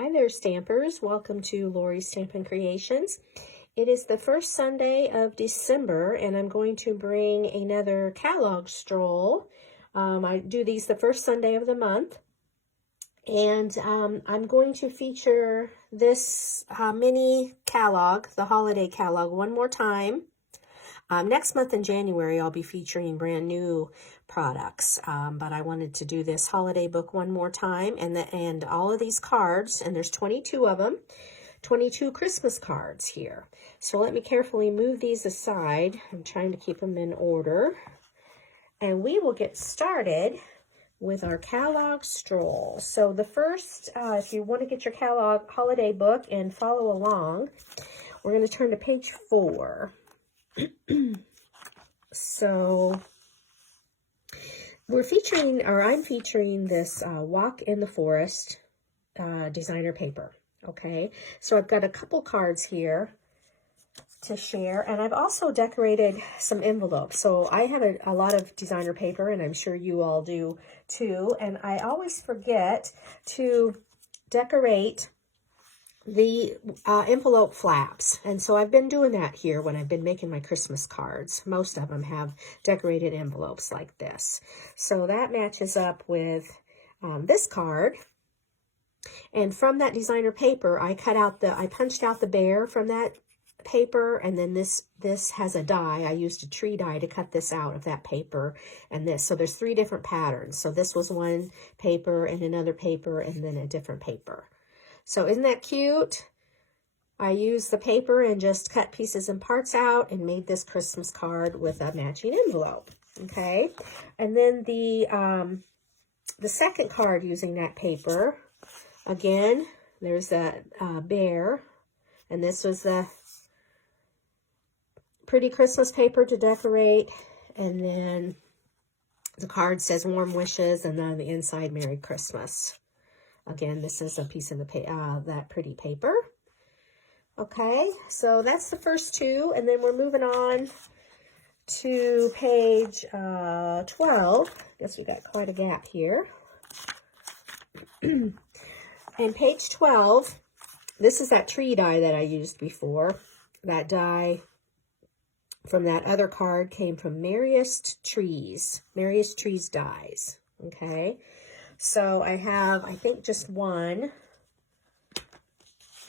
Hi there, Stampers. Welcome to Lori's Stampin' Creations. It is the first Sunday of December, and I'm going to bring another catalog stroll. I do these the first Sunday of the month, and I'm going to feature this mini catalog, the holiday catalog, one more time. Next month in January, I'll be featuring brand new products, but I wanted to do this holiday book one more time, and all of these cards, and there's 22 of them, 22 Christmas cards here. So let me carefully move these aside. I'm trying to keep them in order, and we will get started with our catalog stroll. So the first, if you want to get your catalog holiday book and follow along, we're going to turn to page 4. So we're featuring, or I'm featuring this Walk in the Forest designer paper. Okay, so I've got a couple cards here to share, and I've also decorated some envelopes. So I have a lot of designer paper, and I'm sure you all do too, and I always forget to decorate the envelope flaps, and so I've been doing that here when I've been making my Christmas cards. Most of them have decorated envelopes like this, so that matches up with this card. And from that designer paper, I punched out the bear from that paper, and then this has a die. I used a tree die to cut this out of that paper, and this, so there's 3 different patterns. So this was one paper and another paper and then a different paper. So isn't that cute? I used the paper and just cut pieces and parts out and made this Christmas card with a matching envelope. Okay, and then the second card using that paper, again, there's a bear, and this was the pretty Christmas paper to decorate, and then the card says warm wishes, and then on the inside, Merry Christmas. Again, this is a piece of the that pretty paper. Okay, so that's the first 2, and then we're moving on to page 12. Guess we got quite a gap here. And page 12, this is that tree die that I used before. That die from that other card came from Merriest Trees dies. Okay. So I have, I think, just one,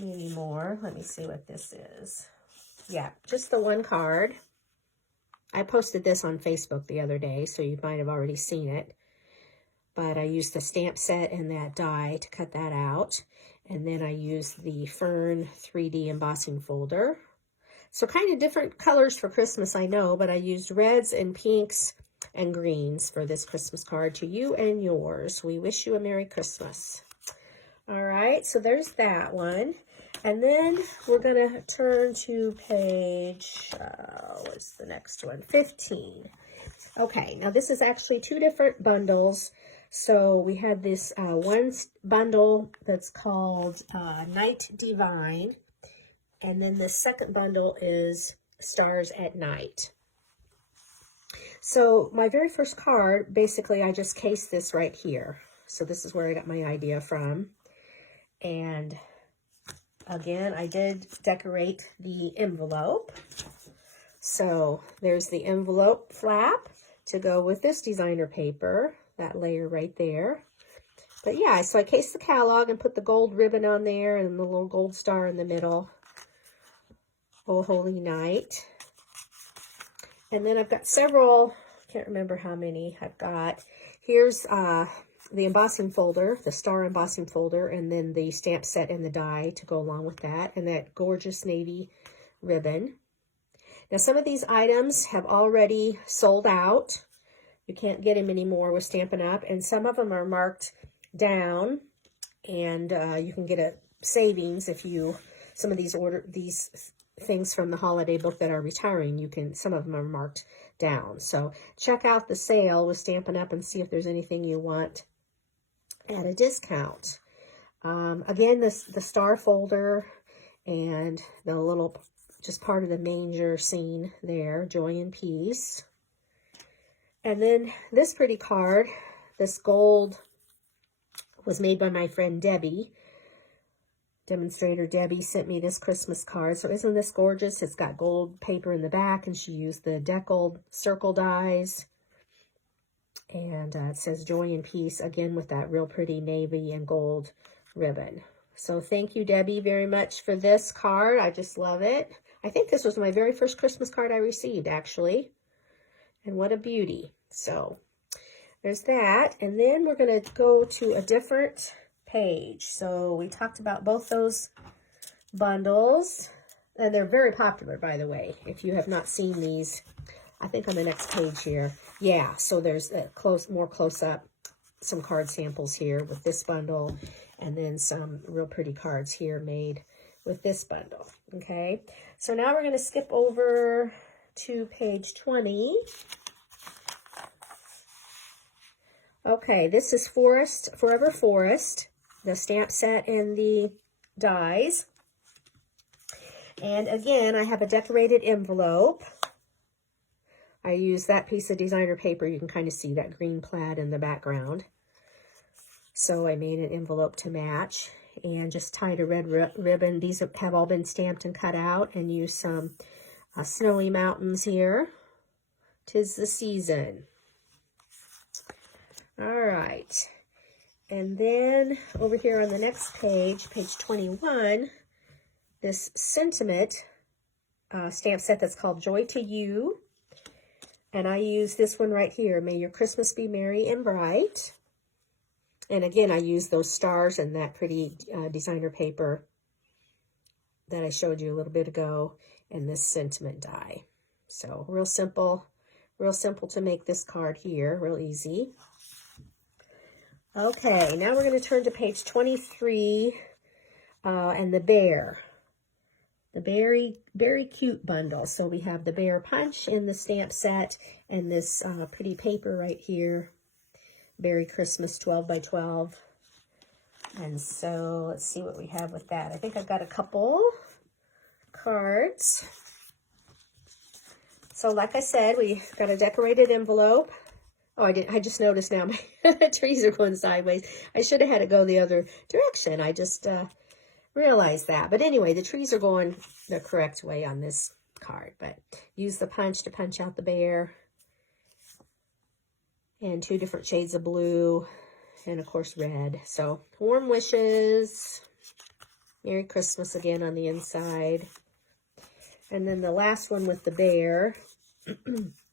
maybe more. Let me see what this is. Yeah, just the one card. I posted this on Facebook the other day, so you might have already seen it. But I used the stamp set and that die to cut that out. And then I used the Fern 3D embossing folder. So kind of different colors for Christmas, I know, but I used reds and pinks and greens for this Christmas card to you and yours. We wish you a Merry Christmas. All right, so there's that one. And then we're going to turn to page, what's the next one? 15. Okay, now this is actually 2 different bundles. So we have this one bundle that's called Night Divine. And then the second bundle is Stars at Night. So my very first card, basically I just cased this right here. So this is where I got my idea from. And again, I did decorate the envelope. So there's the envelope flap to go with this designer paper, that layer right there. But yeah, so I cased the catalog and put the gold ribbon on there and the little gold star in the middle. Oh, Holy Night. And then I've got several, can't remember how many I've got. Here's the embossing folder, the star embossing folder, and then the stamp set and the die to go along with that, and that gorgeous navy ribbon. Now, some of these items have already sold out. You can't get them anymore with Stampin' Up, and some of them are marked down, and you can get a savings if you, some of these things from the holiday book that are retiring, some of them are marked down. So check out the sale with Stampin' Up and see if there's anything you want at a discount. Again, the star folder and the little, just part of the manger scene there, Joy and Peace. And then this pretty card, this gold was made by my friend Debbie. Demonstrator Debbie sent me this Christmas card. So isn't this gorgeous? It's got gold paper in the back, and she used the deckled circle dies. And it says Joy and Peace, again with that real pretty navy and gold ribbon. So thank you, Debbie, very much for this card. I just love it. I think this was my very first Christmas card I received, actually. And what a beauty. So there's that. And then we're going to go to a different page. So we talked about both those bundles. And they're very popular, by the way. If you have not seen these, I think on the next page here. Yeah, so there's a more close-up, some card samples here with this bundle, and then some real pretty cards here made with this bundle, okay? So now we're going to skip over to page 20. Okay, this is Forever Forest, the stamp set and the dies. And again, I have a decorated envelope. I use that piece of designer paper. You can kind of see that green plaid in the background. So I made an envelope to match and just tied a red ribbon. These have all been stamped and cut out, and used some snowy mountains here. 'Tis the season. All right. And then over here on the next page, page 21, this sentiment stamp set that's called Joy to You. And I use this one right here. May your Christmas be merry and bright. And again, I use those stars and that pretty designer paper that I showed you a little bit ago, and this sentiment die. So real simple to make this card here, real easy. Okay, now we're going to turn to page 23 and the bear. The very cute bundle. So we have the bear punch in the stamp set, and this pretty paper right here. Berry Christmas 12 by 12. And so let's see what we have with that. I think I've got a couple cards. So like I said, we got a decorated envelope. Oh, I just noticed now my trees are going sideways. I should have had it go the other direction. I just realized that. But anyway, the trees are going the correct way on this card. But use the punch to punch out the bear. And 2 different shades of blue, and of course red. So warm wishes, Merry Christmas again on the inside. And then the last one with the bear.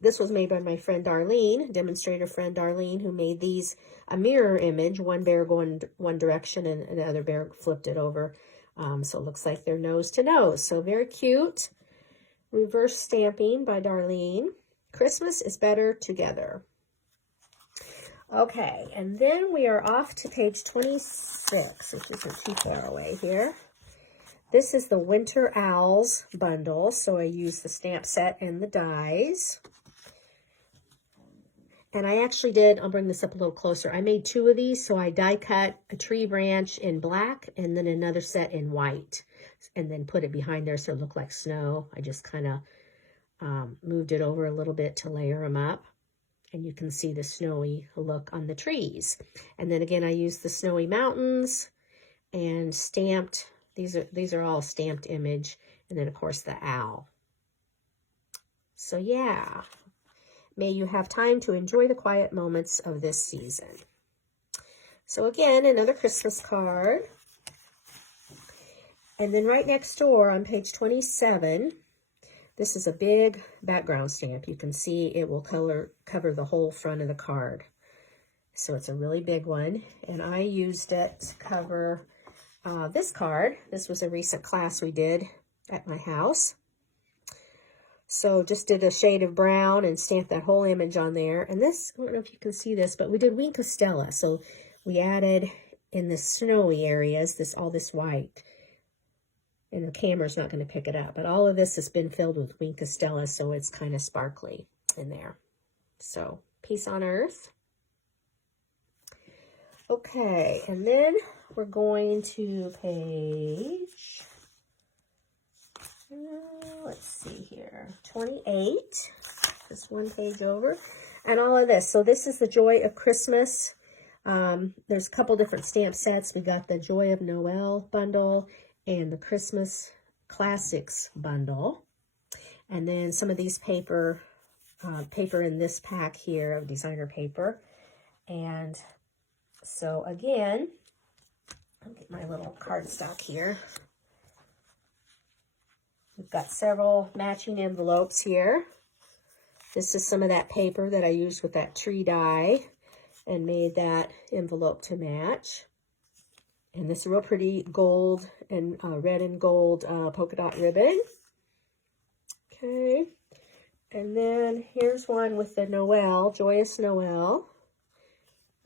This was made by my friend Darlene, demonstrator friend Darlene, who made these a mirror image, one bear going one direction and another bear flipped it over. So it looks like they're nose to nose. So very cute. Reverse stamping by Darlene. Christmas is better together. Okay, and then we are off to page 26, which isn't too far away here. This is the Winter Owls bundle, so I use the stamp set and the dies. And I actually did, I'll bring this up a little closer, I made 2 of these, so I die cut a tree branch in black and then another set in white, and then put it behind there so it looked like snow. I just kind of moved it over a little bit to layer them up. And you can see the snowy look on the trees. And then again, I used the snowy mountains and stamped. These are all stamped image. And then, of course, the owl. So, yeah. May you have time to enjoy the quiet moments of this season. So, again, another Christmas card. And then right next door on page 27, this is a big background stamp. You can see it will cover the whole front of the card. So it's a really big one. And I used it to cover this card. This was a recent class we did at my house. So just did a shade of brown and stamped that whole image on there. And this, I don't know if you can see this, but we did Wink of Stella. So we added in the snowy areas, all this white. And the camera's not going to pick it up. But all of this has been filled with Wink of Stella, so it's kind of sparkly in there. So, peace on earth. Okay, and then we're going to page, let's see here, 28. Just one page over. And all of this. So this is the Joy of Christmas. There's a couple different stamp sets. We got the Joy of Noel bundle and the Christmas Classics bundle. And then some of these paper in this pack here of designer paper. And so again, I'll get my little cardstock here. We've got several matching envelopes here. This is some of that paper that I used with that tree die and made that envelope to match. And this is a real pretty gold and red and gold polka dot ribbon. Okay. And then here's one with the Noel, Joyous Noel.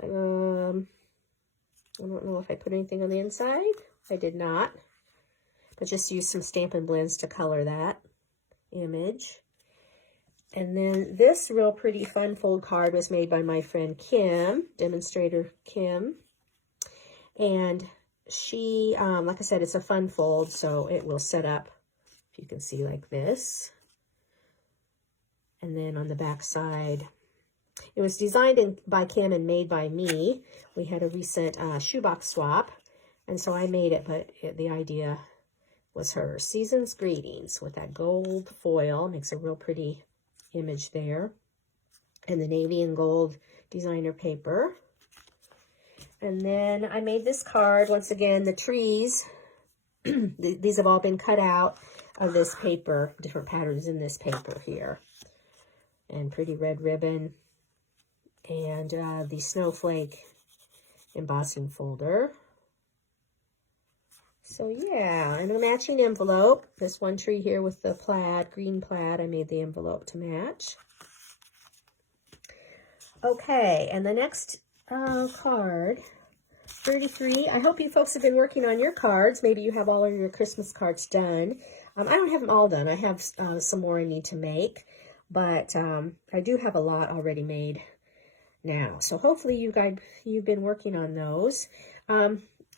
I don't know if I put anything on the inside. I did not. But just use some Stampin' Blends to color that image. And then this real pretty fun fold card was made by my friend Kim, demonstrator Kim. And she, like I said, it's a fun fold, so it will set up, if you can see, like this. And then on the back side, it was designed by Kim and made by me. We had a recent shoebox swap, and so I made it, but the idea was hers. Season's Greetings with that gold foil. Makes a real pretty image there. And the navy and gold designer paper. And then I made this card. Once again, the trees. These have all been cut out of this paper, different patterns in this paper here. And pretty red ribbon. And the snowflake embossing folder. So yeah, and a matching envelope. This one tree here with the plaid, green plaid, I made the envelope to match. Okay, and the next card, 33. I hope you folks have been working on your cards. Maybe you have all of your Christmas cards done. I don't have them all done. I have some more I need to make, but I do have a lot already made now. So hopefully you've been working on those.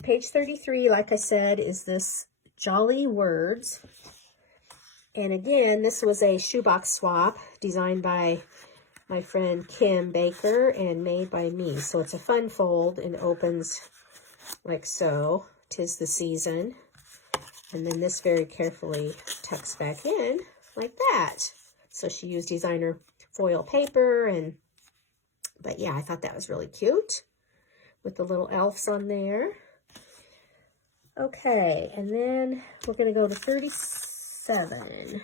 Page 33, like I said, is this Jolly Words. And again, this was a shoebox swap designed by my friend Kim Baker and made by me. So it's a fun fold and opens like so. 'Tis the season. And then this very carefully tucks back in like that. So she used designer foil paper, but yeah, I thought that was really cute with the little elves on there. Okay, and then we're going to go to 37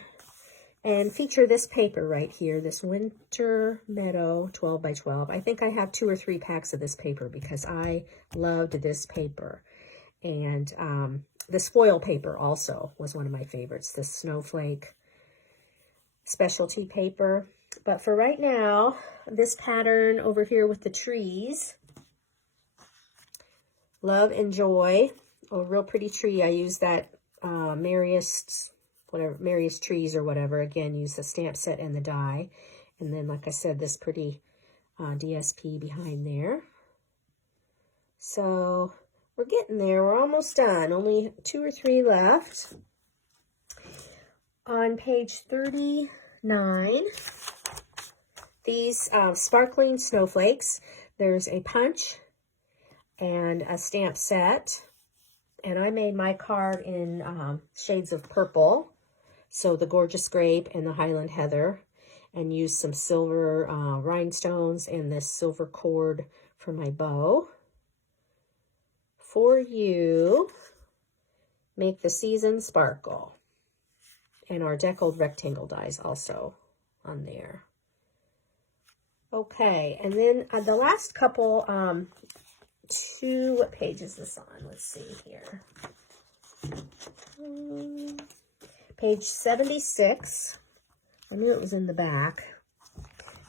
and feature this paper right here, this Winter Meadow 12 by 12. I think I have 2 or 3 packs of this paper because I loved this paper. And this foil paper also was one of my favorites, this Snowflake specialty paper. But for right now, this pattern over here with the trees, Love and Joy. A real pretty tree. I use that Merriest Trees or whatever. Again, use the stamp set and the die. And then, like I said, this pretty DSP behind there. So we're getting there. We're almost done. Only 2 or 3 left. On page 39, these sparkling snowflakes. There's a punch and a stamp set. And I made my card in shades of purple. So the Gorgeous Grape and the Highland Heather. And used some silver rhinestones and this silver cord for my bow. For you, make the season sparkle. And our deckled rectangle dies also on there. Okay, and then the last couple... what page is this on? Let's see here. Page 76. I knew it was in the back.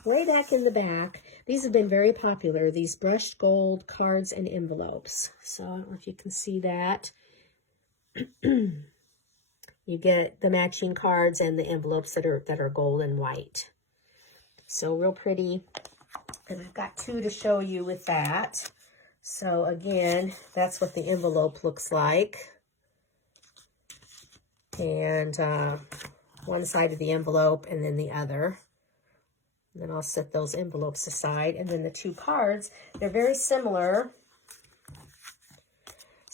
Way back in the back. These have been very popular, these brushed gold cards and envelopes. So I don't know if you can see that. You get the matching cards and the envelopes that are gold and white. So real pretty. And I've got 2 to show you with that. So again, that's what the envelope looks like. And one side of the envelope and then the other. And then I'll set those envelopes aside. And then the 2 cards, they're very similar.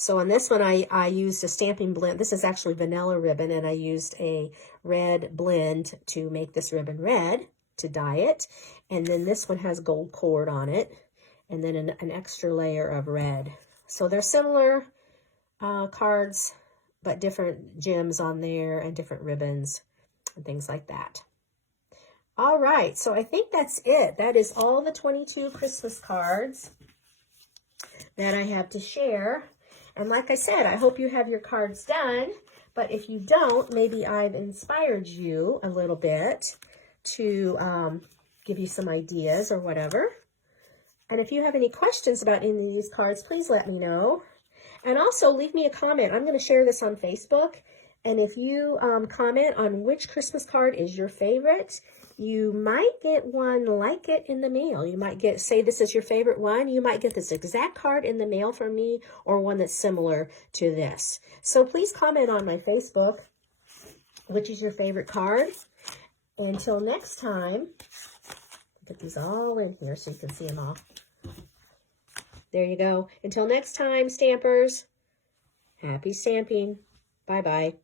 So on this one, I used a stamping blend. This is actually vanilla ribbon, and I used a red blend to make this ribbon red to dye it. And then this one has gold cord on it, and then an extra layer of red. So they're similar cards, but different gems on there and different ribbons and things like that. All right, so I think that's it. That is all the 22 Christmas cards that I have to share. And like I said, I hope you have your cards done, but if you don't, maybe I've inspired you a little bit to give you some ideas or whatever. And if you have any questions about any of these cards, please let me know. And also leave me a comment. I'm going to share this on Facebook. And if you comment on which Christmas card is your favorite, you might get one like it in the mail. You might get, say this is your favorite one, you might get this exact card in the mail from me, or one that's similar to this. So please comment on my Facebook, which is your favorite card. Until next time, put these all in here so you can see them all. There you go. Until next time, stampers, happy stamping. Bye-bye.